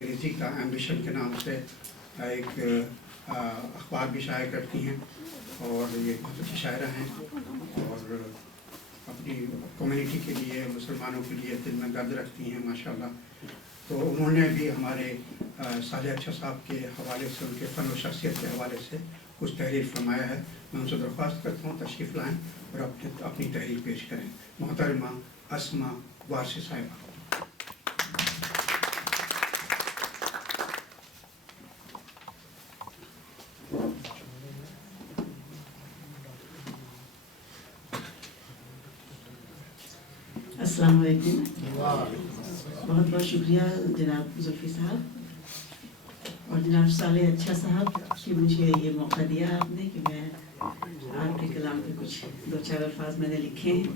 انگریزی کا ایمبیشن کے نام سے ایک اخبار بھی شائع کرتی ہیں اور یہ بہت اچھی شاعرہ ہیں اور اپنی کمیونٹی کے لیے مسلمانوں کے لیے دل میں درد رکھتی ہیں ماشاءاللہ. تو انہوں نے بھی ہمارے صالح اچھا صاحب کے حوالے سے ان کے فن و شخصیت کے حوالے سے کچھ تحریر فرمایا ہے. میں ان سے درخواست کرتا ہوں تشریف لائیں اور اپنی تحریر پیش کریں. محترمہ اسما وارثی صاحبہ. السلام علیکم. بہت بہت شکریہ جناب زلفی صاحب اور جناب صالح اچھا صاحب کہ مجھے یہ موقع دیا آپ نے کہ میں آپ کے کلام پہ کچھ دو چار الفاظ میں نے لکھے ہیں.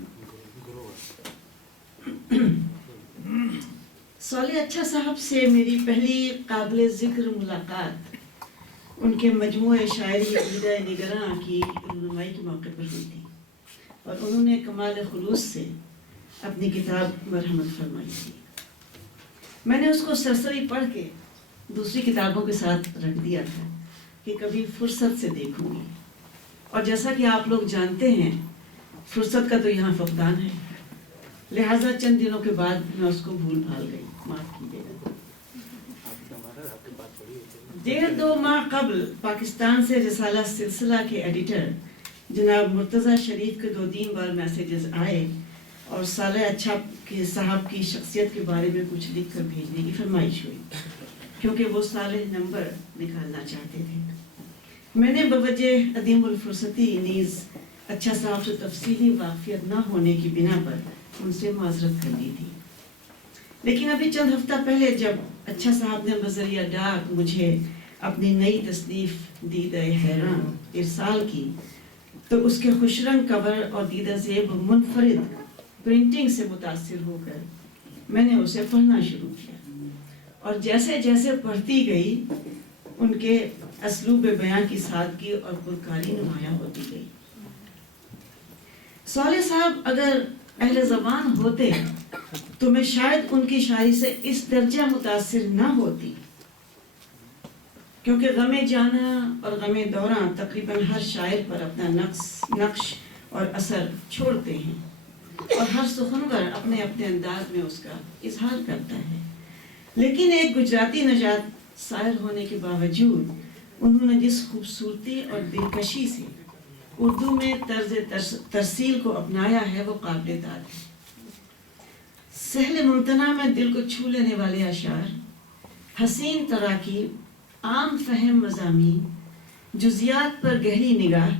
صالح اچھا صاحب سے میری پہلی قابل ذکر ملاقات ان کے مجموعہ شاعری عقیدہ نگراں کی رونمائی کے موقع پر ہوئی تھی اور انہوں نے کمال خلوص سے اپنی کتاب مرحمت فرمائی تھی. میں نے اس کو سرسری پڑھ کے دوسری کتابوں کے ساتھ رکھ دیا تھا کہ کبھی فرصت سے دیکھوں گی، اور جیسا کہ آپ لوگ جانتے ہیں فرصت کا تو یہاں فقدان ہے، لہٰذا چند دنوں کے بعد میں اس کو بھول بھال گئی. معاف کیجیے گا. 1.5-2 ماہ قبل پاکستان سے رسالہ سلسلہ کے ایڈیٹر جناب مرتضیٰ شریف کے 2-3 بار میسیجز آئے اور صالح اچھا کے صاحب کی شخصیت کے بارے میں کچھ لکھ کر بھیجنے کی فرمائش ہوئی کیونکہ وہ صالح نمبر نکالنا چاہتے تھے. میں نے بوجہ عدیم الفرصتی نیز اچھا صاحب سے تفصیلی واقفیت نہ ہونے کی بنا پر ان سے معذرت کر لی تھی، لیکن ابھی چند ہفتہ پہلے جب اچھا صاحب نے بذریعہ ڈاک مجھے اپنی نئی تصنیف دیدہ حیران ارسال کی تو اس کے خوش رنگ کور اور دیدہ زیب منفرد پرنٹنگ سے متاثر ہو کر میں نے اسے پڑھنا شروع کیا اور جیسے جیسے پڑھتی گئی ان کے اسلوب بیان کی سادگی اور پرکاری نمایاں ہوتی گئی. صالح صاحب اگر اہل زبان ہوتے تو میں شاید ان کی شاعری سے اس درجہ متاثر نہ ہوتی، کیونکہ غم جانا اور غم دوراں تقریباً ہر شاعر پر اپنا نقش اور اثر چھوڑتے ہیں اور ہر سخنور اپنے اپنے انداز میں اس کا اظہار کرتا ہے. لیکن ایک گجراتی نژاد شاعر ہونے کے باوجود انہوں نے جس خوبصورتی اور دلکشی سے اردو میں طرز ترسیل کو اپنایا ہے وہ قابل داد ہے. سہل ممتنع میں دل کو چھو لینے والے اشعار، حسین تراکیب، عام فہم مضامین، جزیات پر گہری نگاہ،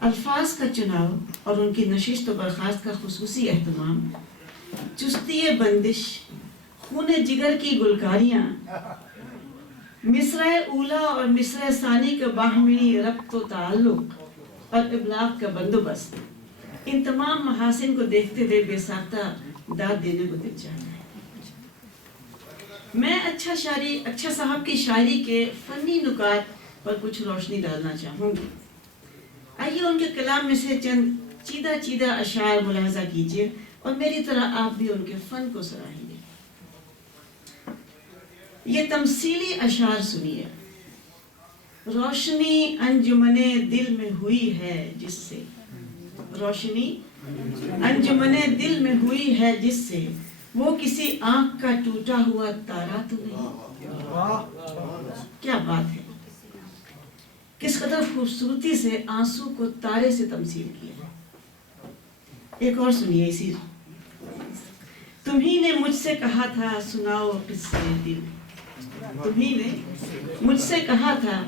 الفاظ کا چناؤ اور ان کی نشست و برخاست کا خصوصی اہتمام، چستی بندش، خون جگر کی گلکاریاں، مصرع اولا اور مصرع ثانی کا باہمی ربط و تعلق اور ابلاغ کا بندوبست، ان تمام محاسن کو دیکھتے ہوئے بے ساختہ داد دینے کو دل چاہتا ہے. میں اچھا صاحب کی شاعری کے فنی نکات پر کچھ روشنی ڈالنا چاہوں گی. آئیے ان کے کلام میں سے چند چیدہ اشعار ملاحظہ کیجیے اور میری طرح آپ بھی ان کے فن کو سراہیے. یہ تمثیلی اشعار سنیے. روشنی انجمن دل میں ہوئی ہے جس سے، روشنی انجمن دل میں ہوئی ہے جس سے، وہ کسی آنکھ کا ٹوٹا ہوا تارا تو نہیں. کیا بات ہے، کس قدر خوبصورتی سے آنسو کو تارے سے تمثیل کیا. ایک اور سنیے اسی. تمہیں نے مجھ سے کہا تھا سناؤ قصہ دل، تمہیں نے مجھ سے کہا تھا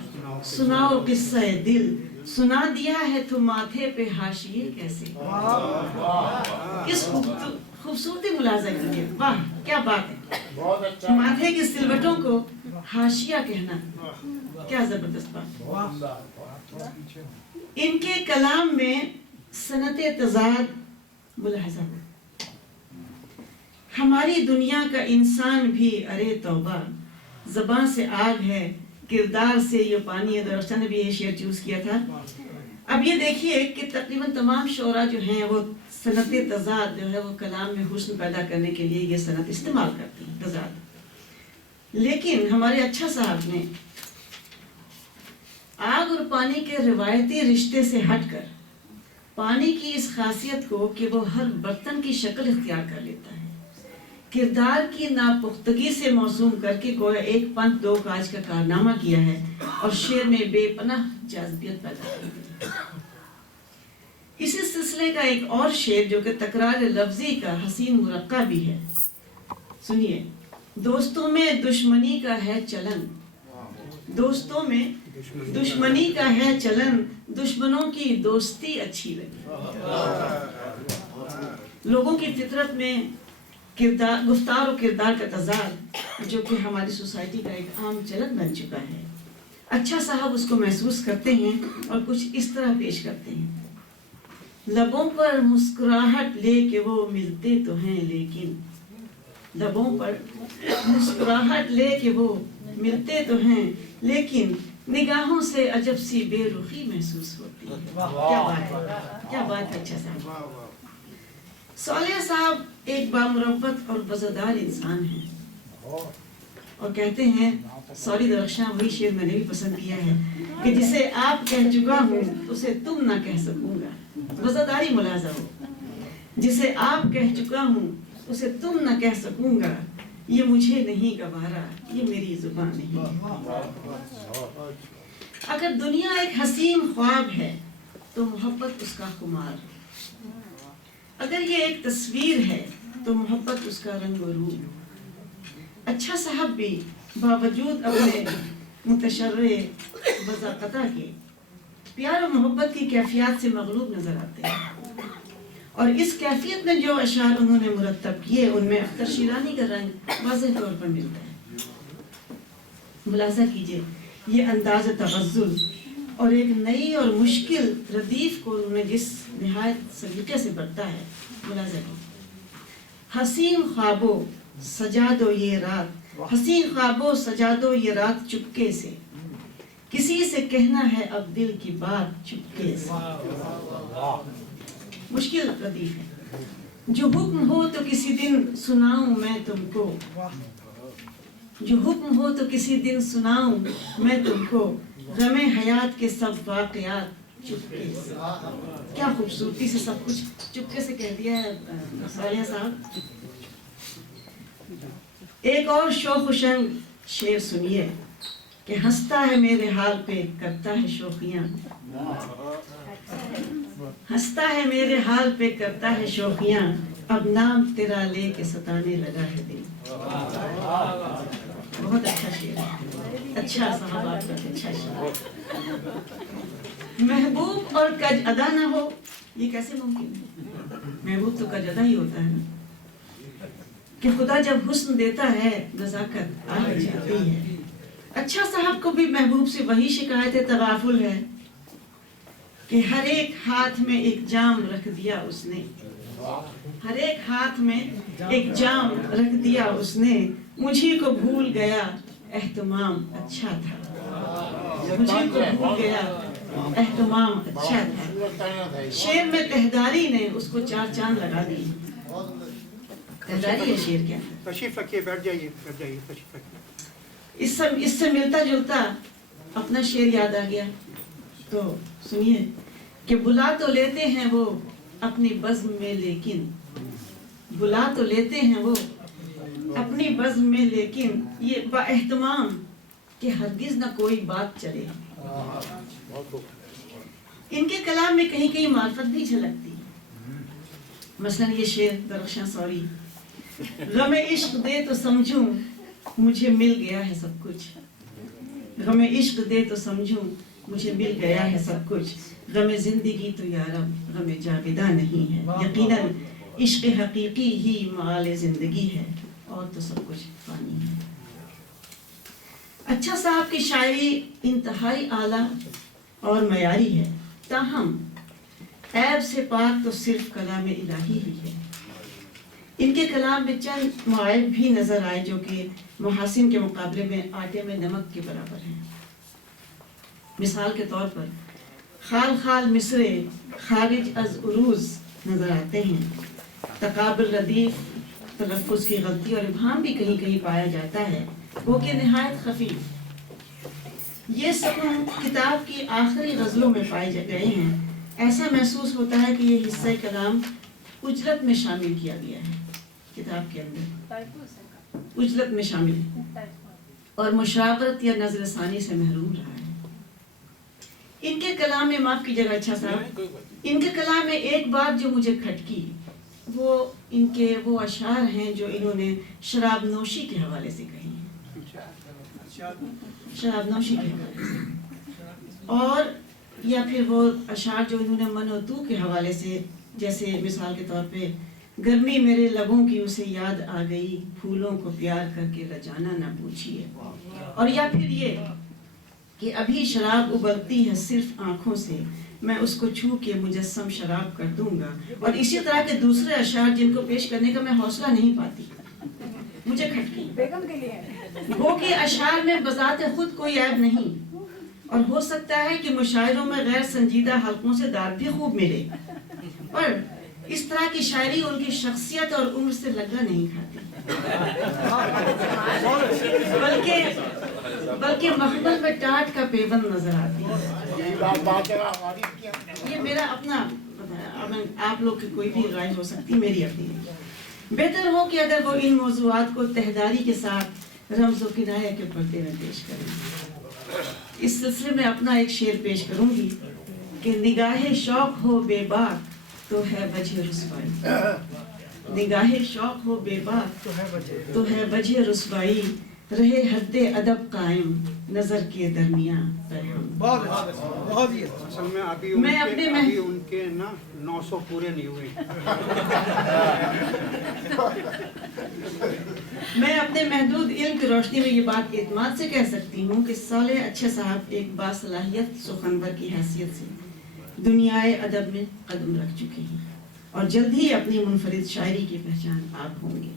سناؤ قصہ دل، سنا دیا ہے تو ماتھے پہ حاشیے کیسے. کس خوبصورتی ملاحظہ کیجیے. واہ کیا بات ہے، ماتھے کی سلوٹوں کو حاشیہ کہنا کیا زبردست بات. ان کے کلام میں صنعت تضاد ملاحظہ ہو. ہماری دنیا کا انسان بھی ارے توبہ، زبان سے آگ ہے، کردار سے یہ پانی ہے. درخشاں نے بھی یہ شعر چوز کیا تھا. اب یہ دیکھیے کہ تقریباً تمام شعراء جو ہیں وہ صنعت تضاد جو ہے وہ کلام میں حسن پیدا کرنے کے لیے یہ صنعت استعمال کرتی ہیں. تضاد لیکن ہمارے اچھا صاحب نے آگ اور پانی کے روایتی رشتے سے ہٹ کر پانی کی اس خاصیت کو کہ وہ ہر برتن کی شکل اختیار کر لیتا ہے، کردار کی ناپختگی سے موسوم کر کے گویا ایک پنت دو کاج کا کارنامہ کیا ہے اور شعر میں بے پناہ جاذبیت پیدا کی ہے۔ اسی سلسلے کا ایک اور شعر جو کہ تکرار لفظی کا حسین مرقع بھی ہے، سنیے۔ دوستوں میں دشمنی کا ہے چلن، دوستوں میں دشمنی کا ہے چلن، دشمنوں کی دوستی اچھی لگی۔ لوگوں کی فطرت میں گفتار و کردار کا تضاد جو کہ ہماری سوسائٹی کا ایک عام چلن بن چکا ہے، اچھا صاحب اس کو محسوس کرتے ہیں اور کچھ اس طرح پیش کرتے ہیں۔ لبوں پر مسکراہٹ لے کے وہ ملتے تو ہیں لیکن، لبوں پر مسکراہٹ لے کے وہ ملتے تو ہیں لیکن نگاہوں سے عجب سی بے رخی محسوس ہوتی ہے۔ کیا بات ہے، کیا بات ہے اچھا صاحب۔ صالح صاحب ایک بامروت اور وزادار انسان ہیں اور کہتے ہیں، سوری درخشاں وہی شعر میں نے بھی پسند کیا ہے کہ جسے آپ کہہ چکا ہوں اسے تم نہ کہہ سکوں گا۔ وزاداری ملاحظہ ہو، جسے آپ کہہ چکا ہوں اسے تم نہ کہہ سکوں گا، یہ مجھے نہیں گوارا، یہ میری زبان نہیں ہے۔ اگر دنیا ایک حسین خواب ہے تو محبت اس کا خمار، اگر یہ ایک تصویر ہے تو محبت اس کا رنگ و روپ۔ اچھا صاحب بھی باوجود اپنے متشرع بذاقتہ کے پیار و محبت کی کیفیات سے مغلوب نظر آتے ہیں، اور اس کیفیت میں جو اشعار انہوں نے مرتب کیے ان میں اختر شیرانی کا رنگ واضح طور پر ملتا ہے۔ ملاحظہ کیجئے یہ انداز تغزل اور ایک نئی اور مشکل ردیف کو انہوں نے جس نہایت سلیقے سے برتا ہے، ملاحظہ کیجئے۔ حسین خوابوں سجا دو یہ رات، حسین خوابوں سجا دو یہ رات چپکے سے، کسی سے کہنا ہے اب دل کی بات چپکے سے۔ مشکل ردیف ہے۔ جو حکم ہو تو کسی دن سناؤں میں تم کو، جو حکم ہو تو کسی دن سناؤں میں تم کو، غم حیات کے سب واقعات چپکے سے۔ کیا خوبصورتی سے سب کچھ چپکے سے کہہ دیا ہے صالح صاحب۔ ایک اور شوق و شنگ شعر سنیے کہ ہنستا ہے میرے حال پہ کرتا ہے شوخیاں، ہنستا ہے میرے حال پہ کرتا ہے شوخیاں، اب نام تیرا لے کے ستانے لگا ہے دل۔ بہت اچھا شعر ہے، اچھا صاحب آپ کا اچھا شعر۔ محبوب اور کج ادا نہ ہو، یہ کیسے ممکن ہے؟ محبوب تو کج ادا ہی ہوتا ہے نا، کہ خدا جب حسن دیتا ہے نزاکت آ جاتی ہے۔ اچھا صاحب کو بھی محبوب سے وہی شکایت تغافل ہے کہ ہر ایک ہاتھ میں ایک جام رکھ دیا اس نے، ہر ایک ہاتھ میں ایک جام رکھ دیا اس نے، مجھے کو بھول گیا اہتمام اچھا تھا، مجھے کو بھول گیا اہتمام اچھا تھا۔ شعر میں تہداری نے اس کو چار چاند لگا دی۔ تہداری ہے شعر کے اندر۔ تشریف رکھیے، بیٹھ جائیے، بیٹھ جائیے، تشریف رکھیے۔ اس سے ملتا جلتا اپنا شعر یاد آ گیا، تو سنیے کہ بلا تو لیتے ہیں وہ اپنی بزم میں لیکن، بلا تو لیتے ہیں وہ اپنی بزم میں لیکن، یہ با اہتمام کہ ہرگز نہ کوئی بات چلے۔ ان کے کلام میں کہیں کہیں معرفت بھی جھلکتی ہے۔ مثلا یہ شعر درخشاں سوری، غم عشق دے تو سمجھوں مجھے مل گیا ہے سب کچھ، غم عشق دے تو سمجھوں مجھے مل گیا ہے سب کچھ، غم زندگی تو یارب غم جاویدہ نہیں ہے، یقیناً عشق حقیقی ہی معال زندگی ہے اور تو سب کچھ فانی ہے۔ اچھا صاحب کی شاعری انتہائی اعلیٰ اور معیاری ہے، تاہم عیب سے پاک تو صرف کلام الہی ہی ہے۔ ان کے کلام میں چند معائب بھی نظر آئے جو کہ محاسن کے مقابلے میں آٹے میں نمک کے برابر ہیں۔ مثال کے طور پر خال خال مصرے خارج از عروض نظر آتے ہیں، تقابل ردیف، تلفظ کی غلطی اور ابہام بھی کہیں کہیں پایا جاتا ہے، وہ کہ نہایت خفیف. یہ سکون کتاب کی آخری غزلوں میں پائے گئے ہیں. ایسا محسوس ہوتا ہے کہ یہ حصہ کلام اجرت میں شامل کیا گیا ہے کتاب کے اندر، اجرت میں شامل اور مشاورت یا نظر ثانی سے محروم رہا ہے. ان کے کلام میں، معاف کیجیے گا اچھا صاحب، ان کے کلام میں ایک بات جو مجھے کھٹکی، وہ ان کے وہ اشعار ہیں جو انہوں نے شراب نوشی کے حوالے سے کہی ہیں، شراب نوشی کے حوالے سے، اور یا پھر وہ اشعار جو انہوں نے من و تو کے حوالے سے، جیسے مثال کے طور پہ گرمی میرے لبوں کی اسے یاد آ گئی، پھولوں کو پیار کر کے رجانا نہ پوچھیے، اور یا پھر یہ کہ ابھی شراب ابلتی ہے صرف آنکھوں سے، میں اس کو چھو کے مجسم شراب کر دوں گا، اور اسی طرح کے دوسرے اشعار جن کو پیش کرنے کا میں حوصلہ نہیں پاتی، مجھے کھٹکی. وہ کہ اشعار میں بذات خود کوئی عیب نہیں، اور ہو سکتا ہے کہ مشاعروں میں غیر سنجیدہ حلقوں سے داد بھی خوب ملے، پر اس طرح کی شاعری ان کی شخصیت اور عمر سے لگا نہیں کھاتی، بلکہ مخمل میں ٹاٹ کا پیوند نظر آتی ہے. یہ میرا اپنا، آپ لوگ کی کوئی بھی رائے ہو سکتی، میری اپنی. بہتر ہو کہ اگر وہ ان موضوعات کو تہداری کے ساتھ رمز و کنایہ کے پردے میں پیش کریں. اس سلسلے میں اپنا ایک شعر پیش کروں گی کہ نگاہ شوق ہو بے باک تو ہے وجہ رسوائی، نگاہ شوق ہو بے باک تو ہے وجہ رسوائی، رہے حد ادب قائم نظر کے درمیان پیغام. اصل میں ابھی ان کے نا 900 پورے نہیں ہوئے. میں اپنے محدود علم کی روشنی میں یہ بات اعتماد سے کہہ سکتی ہوں کہ صالح اچھے صاحب ایک باصلاحیت سخنور کی حیثیت سے دنیائے ادب میں قدم رکھ چکے ہیں، اور جلد ہی اپنی منفرد شاعری کی پہچان آپ ہوں گے.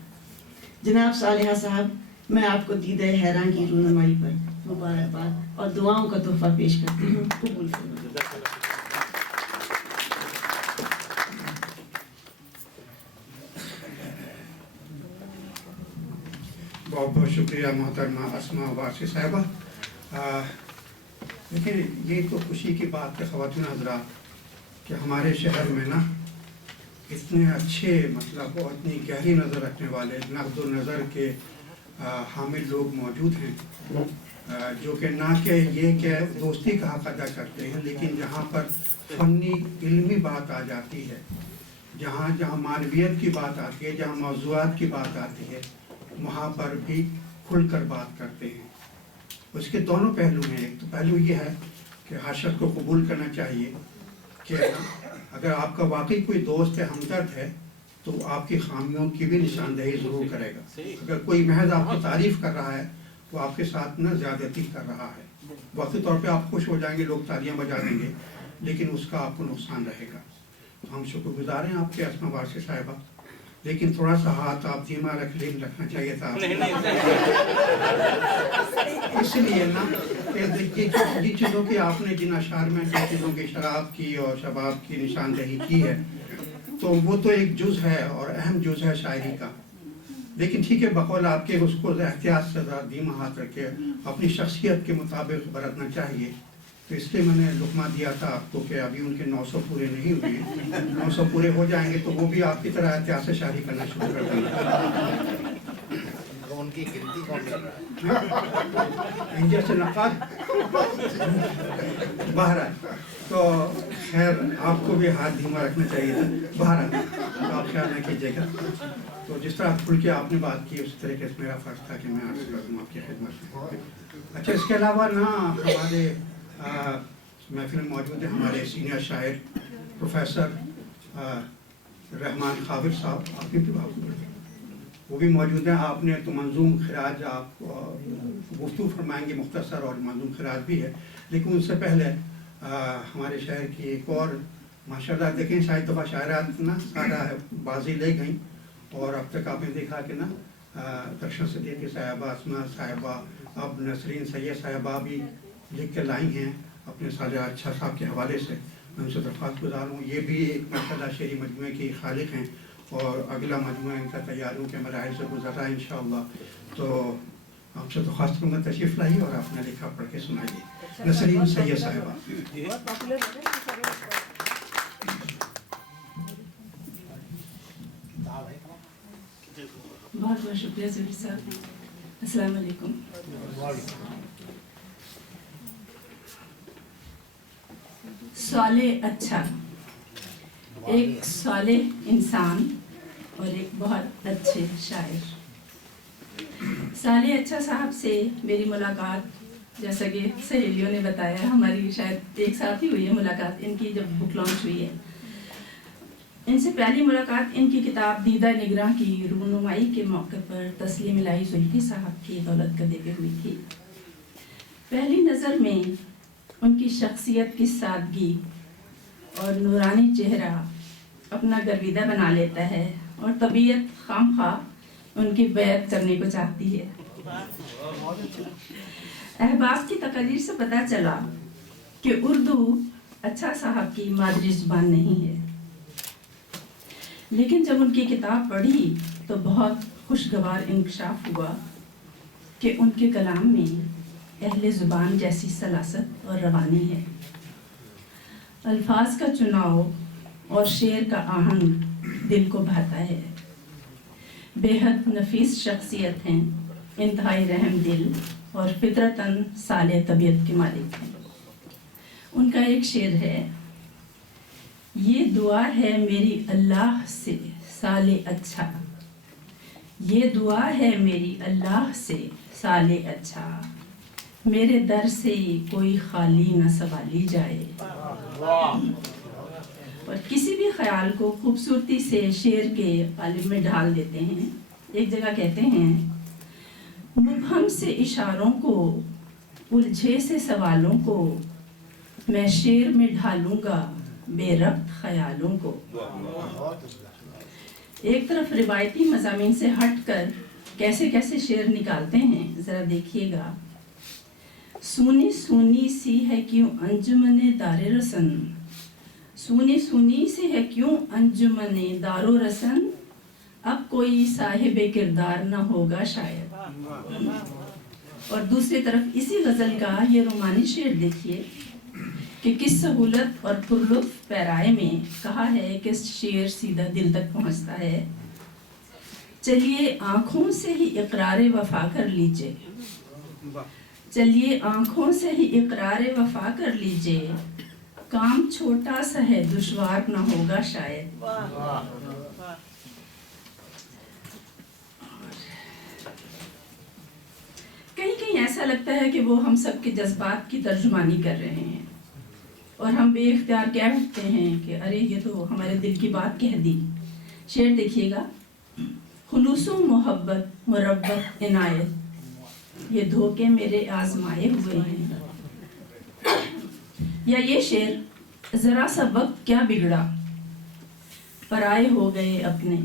جناب صالحہ صاحب، میں آپ کو دیدہ حیران کی رونمائی پر مبارکباد اور دعاؤں کا تحفہ پیش کرتی ہوں. قبول فرمائیں. بہت بہت شکریہ محترمہ اسماء وارثی صاحبہ. دیکھیں، یہ تو خوشی کی بات ہے خواتین حضرات کہ ہمارے شہر میں نا اتنے اچھے مطلب اور اتنی گہری نظر رکھنے والے نقد و نظر کے حامل لوگ موجود ہیں، جو کہ نہ کہ یہ کہ دوستی کا حق ادا کرتے ہیں، لیکن جہاں پر فنی علمی بات آ جاتی ہے، جہاں معنویت کی بات آتی ہے، جہاں موضوعات کی بات آتی ہے، وہاں پر بھی کھل کر بات کرتے ہیں. اس کے دونوں پہلو ہیں. ایک تو پہلو یہ ہے کہ ہر شخص کو قبول کرنا چاہیے کہ اگر آپ کا واقعی کوئی دوست ہے، ہمدرد ہے، تو آپ کی خامیوں کی بھی نشاندہی ضرور کرے گا. اگر کوئی محض آپ کی تعریف کر رہا ہے تو آپ کے ساتھ نہ زیادتی کر رہا ہے. وقتی طور پہ آپ خوش ہو جائیں گے، لوگ تالیاں بجا دیں گے، لیکن اس کا آپ کو نقصان رہے گا. تو ہم شکر گزار ہیں آپ کے اسماء وارثی صاحبہ، لیکن تھوڑا سا ہاتھ آپ دھیما رکھنا چاہیے تھا. اس لیے نا جن چیزوں کی آپ نے جن اشعار میں جن چیزوں کی شراب کی اور شباب کی نشاندہی کی ہے، تو وہ تو ایک جز ہے اور اہم جز ہے شاعری کا. لیکن ٹھیک ہے، بقول آپ کے اس کو احتیاط سے دھیما ہاتھ رکھ کے اپنی شخصیت کے مطابق برتنا چاہیے. تو اس لیے میں نے لقمہ دیا تھا آپ کو کہ ابھی ان کے 900 پورے نہیں ہوئے ہیں. 900 پورے ہو جائیں گے تو وہ بھی آپ کی طرح احتیاط سے شاعری کرنا شروع کر دیں گے. ان کی گنتی کون کر رہا ہے؟ انجر سے نقاد بہرحال. تو خیر، آپ کو بھی ہاتھ دھیما رکھنا چاہیے تھا. بہرحال تو آپ خیال نہ کیجیے گا. تو جس طرح کھل کے آپ نے بات کی، اس طریقے سے میرا فرض تھا کہ میں عرض کر دوں آپ کی خدمت میں. اچھا، اس کے علاوہ نا ہمارے محفل میں موجود ہیں ہمارے سینئر شاعر پروفیسر رحمان خاور صاحب، آپ بھی وہ بھی موجود ہیں. آپ نے تو منظوم خراج آپ گفتگو فرمائیں گے مختصر، اور منظوم خراج بھی ہے. لیکن ان سے پہلے ہمارے شہر کی ایک اور ماشاءاللہ دیکھیں شاید دفعہ شاعرات نا سارا بازی لے گئیں، اور اب تک آپ نے دیکھا کہ نا درشن صدیقی صاحبہ، اسماء صاحبہ، اب نسرین سید صاحبہ بھی لکھ کے لائی ہیں اپنے صالح اچھا صاحب کے حوالے سے. میں ان سے درخواست گزار ہوں، یہ بھی ایک مرتبہ شعری مجموعے کی خالق ہیں، اور اگلا مجموعہ ان کا تیاریوں کے مراحل سے گزر رہا ہے انشاءاللہ. تو آپ سے درخواست کروں گا تشریف لائیے اور اپنا لکھا پڑھ کے سنائیے. نسرین سید صاحبہ. بہت بہت شکریہ ظہیر صاحب. السلام علیکم. صالح اچھا، ایک صالح انسان اور ایک بہت اچھے شاعر. صالح اچھا صاحب سے میری ملاقات جیسا کہ سہیلیوں نے بتایا ہماری شاید ایک ساتھ ہی ہوئی ہے ملاقات ان کی جب بک لانچ ہوئی ہے. ان سے پہلی ملاقات ان کی کتاب دیدہ نگراں کی رونمائی کے موقع پر تسلیم الہی زلفی صاحب کی دولت قدے پہ ہوئی تھی. پہلی نظر میں ان کی شخصیت کی سادگی اور نورانی چہرہ اپنا گرویدہ بنا لیتا ہے اور طبیعت خام خواہ ان کی بیعت کرنے کو چاہتی ہے. احباب کی تقاریر سے پتہ چلا کہ اردو اچھا صاحب کی مادری زبان نہیں ہے، لیکن جب ان کی کتاب پڑھی تو بہت خوشگوار انکشاف ہوا کہ ان کے کلام میں اہل زبان جیسی سلاست اور روانی ہے. الفاظ کا چناؤ اور شعر کا آہنگ دل کو بھاتا ہے. بے حد نفیس شخصیت ہیں، انتہائی رحم دل اور فطرتاً صالح طبیعت کے مالک ہیں. ان کا ایک شعر ہے: یہ دعا ہے میری اللہ سے صالح اچھا، یہ دعا ہے میری اللہ سے صالح اچھا، میرے در سے کوئی خالی نہ سوالی جائے. اور کسی بھی خیال کو خوبصورتی سے شعر کے قالب میں ڈھال دیتے ہیں. ایک جگہ کہتے ہیں: مبہم سے اشاروں کو، الجھے سے سوالوں کو، میں شعر میں ڈھالوں گا بے ربط خیالوں کو. ایک طرف روایتی مضامین سے ہٹ کر کیسے کیسے شعر نکالتے ہیں ذرا دیکھیے گا. سونی سونی سی ہے کیوں انجمن دار رسن، سونی سونی سی ہے کیوں انجمن دار و رسن، اب کوئی صاحب کردار نہ ہوگا شاید. اور دوسری طرف اسی غزل کا یہ رومانی شعر دیکھیے کہ کس سہولت اور پرلطف پیرائے میں کہا ہے کہ شعر سیدھا دل تک پہنچتا ہے. چلیے آنکھوں سے ہی اقرار وفا کر لیجئے، چلیے آنکھوں سے ہی اقرار وفا کر لیجئے، کام چھوٹا سا ہے دشوار نہ ہوگا شاید. کہیں کہیں ایسا لگتا ہے کہ وہ ہم سب کے جذبات کی ترجمانی کر رہے ہیں اور ہم بے اختیار کہہ اٹھتے ہیں کہ ارے یہ تو ہمارے دل کی بات کہہ دی. شعر دیکھیے گا: خلوص و محبت مربت عنایت، یہ دھوکے میرے آزمائے ہوئے ہیں. یا یہ شعر: ذرا سا وقت کیا بگڑا پرائے ہو گئے اپنے،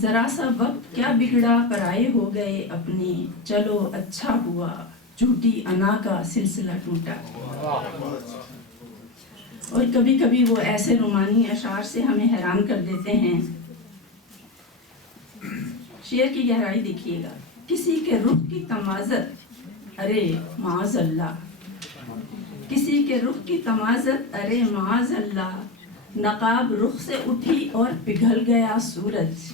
ذرا سا وقت کیا بگڑا پرائے ہو گئے اپنے، چلو اچھا ہوا جھوٹی انا کا سلسلہ ٹوٹا. اور کبھی کبھی وہ ایسے رومانی اشعار سے ہمیں حیران کر دیتے ہیں. شعر کی گہرائی دیکھیے گا: کسی کے رخ کی تمازت ارے معاذ اللہ، کسی کے رخ کی تمازت ارے معاذ اللہ، نقاب رخ سے اٹھی اور پگھل گیا سورج.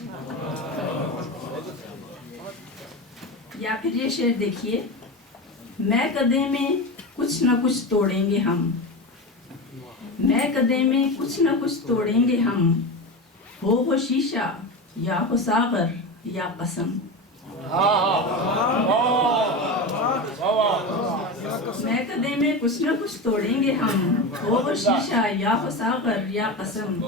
یا پھر یہ شعر دیکھیے: میں کدے میں کچھ نہ کچھ توڑیں گے ہم، میں کدے میں کچھ نہ کچھ توڑیں گے ہم، ہو وہ شیشہ یا ہو ساغر یا قسم. میں کدے میں کچھ نہ کچھ توڑیں گے ہم، ہو وہ شیشہ یا ہو ساغر یا قسم.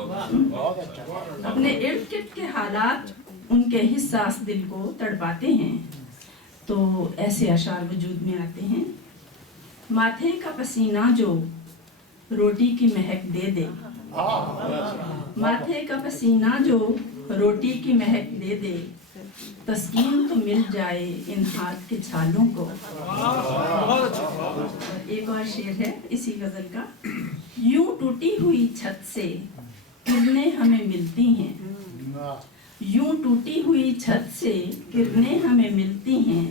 اپنے ارد گرد کے حالات ان کے حساس دل کو تڑپاتے ہیں تو ایسے اشعار وجود میں آتے ہیں: ماتھے کا پسینہ جو روٹی کی مہک دے دے، ماتھے کا پسینہ جو روٹی کی مہک دے دے، تسکین تو مل جائے ان ہاتھ کے چھالوں کو. ایک اور شعر ہے اسی غزل کا: یوں ٹوٹی ہوئی چھت سے کرنیں ہمیں ملتی ہیں، یوں ٹوٹی ہوئی چھت سے کرنیں ہمیں ملتی ہیں،